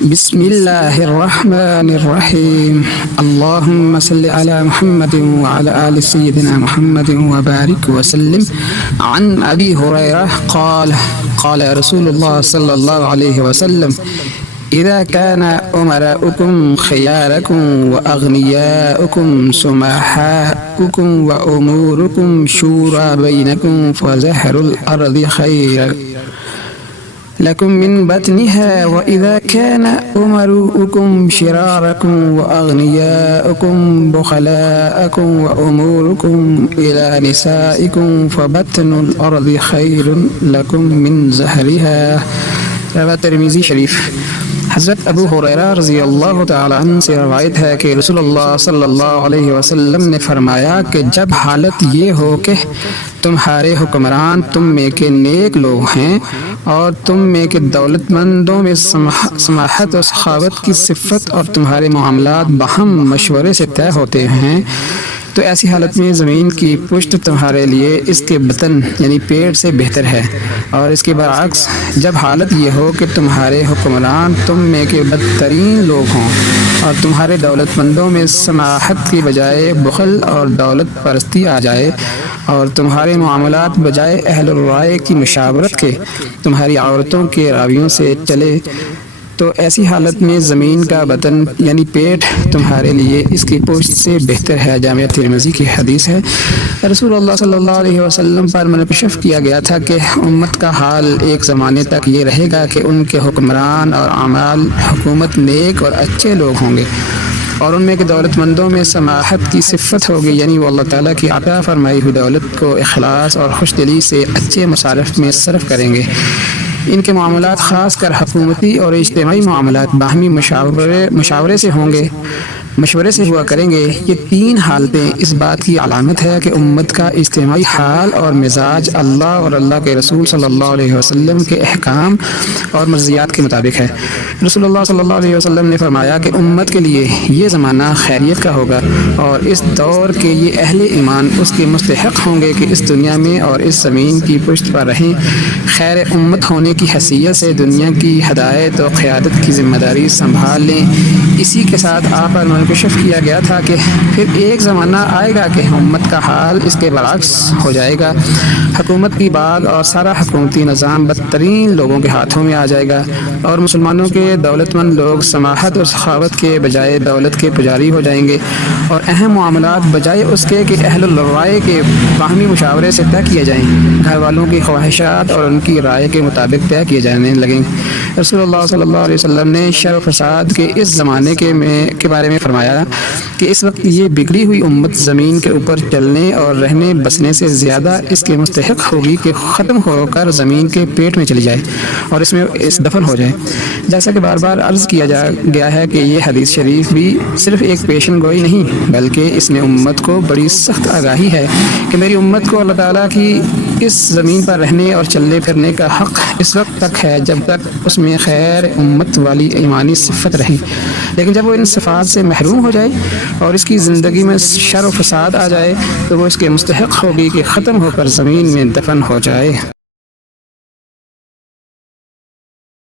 بسم الله الرحمن الرحيم. اللهم صل على محمد وعلى آل سيدنا محمد وبارك وسلم. عن أبي هريرة قال رسول الله صلى الله عليه وسلم: إذا كان أمراؤكم خياركم وأغنياؤكم سمحاؤكم وأموركم شورى بينكم فزهر الأرض خير لكم من بطنها، وإذا كان أمراؤكم شراركم وأغنياؤكم بخلاءكم وأموركم إلى نسائكم فبطن الأرض خير لكم من زهرها. رواه ترمذی شریف۔ حضرت ابو ہریرہ رضی اللہ تعالی عنہ سے روایت ہے کہ رسول اللہ صلی اللہ علیہ وسلم نے فرمایا کہ جب حالت یہ ہو کہ تمہارے حکمران تم میں کے نیک لوگ ہیں اور تم میں کے دولت مندوں میں سماحت اور سخاوت کی صفت اور تمہارے معاملات باہم مشورے سے طے ہوتے ہیں، تو ایسی حالت میں زمین کی پشت تمہارے لیے اس کے بطن یعنی پیٹ سے بہتر ہے، اور اس کے برعکس جب حالت یہ ہو کہ تمہارے حکمران تم میں کے بدترین لوگ ہوں اور تمہارے دولت مندوں میں سماحت کی بجائے بخل اور دولت پرستی آ جائے اور تمہارے معاملات بجائے اہل الرائے کی مشاورت کے تمہاری عورتوں کے راویوں سے چلے، تو ایسی حالت میں زمین کا بطن یعنی پیٹ تمہارے لیے اس کی پشت سے بہتر ہے۔ جامعہ ترمذی کی حدیث ہے۔ رسول اللہ صلی اللہ علیہ وسلم پر منکشف کیا گیا تھا کہ امت کا حال ایک زمانے تک یہ رہے گا کہ ان کے حکمران اور اعمال حکومت نیک اور اچھے لوگ ہوں گے، اور ان میں کے دولت مندوں میں سماحت کی صفت ہوگی، یعنی وہ اللہ تعالیٰ کی عطا فرمائی ہوئی دولت کو اخلاص اور خوش دلی سے اچھے مصارف میں صرف کریں گے۔ ان کے معاملات خاص کر حکومتی اور اجتماعی معاملات باہمی مشاورے سے ہوں گے، مشورے سے ہوا کریں گے۔ یہ تین حالتیں اس بات کی علامت ہے کہ امت کا اجتماعی حال اور مزاج اللہ اور اللہ کے رسول صلی اللہ علیہ وسلم کے احکام اور مرضیات کے مطابق ہے۔ رسول اللہ صلی اللہ علیہ وسلم نے فرمایا کہ امت کے لیے یہ زمانہ خیریت کا ہوگا، اور اس دور کے یہ اہل ایمان اس کے مستحق ہوں گے کہ اس دنیا میں اور اس زمین کی پشت پر رہیں، خیر امت ہونے کی حیثیت سے دنیا کی ہدایت اور قیادت کی ذمہ داری سنبھال لیں۔ اسی کے ساتھ آپ پر منکشف کیا گیا تھا کہ پھر ایک زمانہ آئے گا کہ امت کا حال اس کے برعکس ہو جائے گا، حکومت کی باغ اور سارا حکومتی نظام بدترین لوگوں کے ہاتھوں میں آ جائے گا، اور مسلمانوں کے دولت مند لوگ سماحت اور سخاوت کے بجائے دولت کے پجاری ہو جائیں گے، اور اہم معاملات بجائے اس کے کہ اہل الرائے کے باہمی مشاورے سے طے کیے جائیں، گھر والوں کی خواہشات اور ان کی رائے کے مطابق طے کیے جانے لگیں۔ رسول اللہ صلی اللہ علیہ وسلم نے شر و فساد کے اس زمانے کے بارے میں فرمایا کہ اس وقت یہ بگڑی ہوئی امت زمین کے اوپر چلنے اور رہنے بسنے سے زیادہ اس کے مستحق ہوگی کہ ختم ہو کر زمین کے پیٹ میں چلی جائے اور اس میں دفن ہو جائے۔ جیسا کہ بار بار عرض کیا گیا ہے کہ یہ حدیث شریف بھی صرف ایک پیشن گوئی نہیں، بلکہ اس میں امت کو بڑی سخت آگاہی ہے کہ میری امت کو اللہ تعالیٰ کی اس زمین پر رہنے اور چلنے پھرنے کا حق اس وقت تک ہے جب تک اس میں خیر امت والی ایمانی صفت رہی، لیکن جب وہ ان صفات سے محروم ہو جائے اور اس کی زندگی میں شر و فساد آ جائے تو وہ اس کے مستحق ہوگی کہ ختم ہو کر زمین میں دفن ہو جائے۔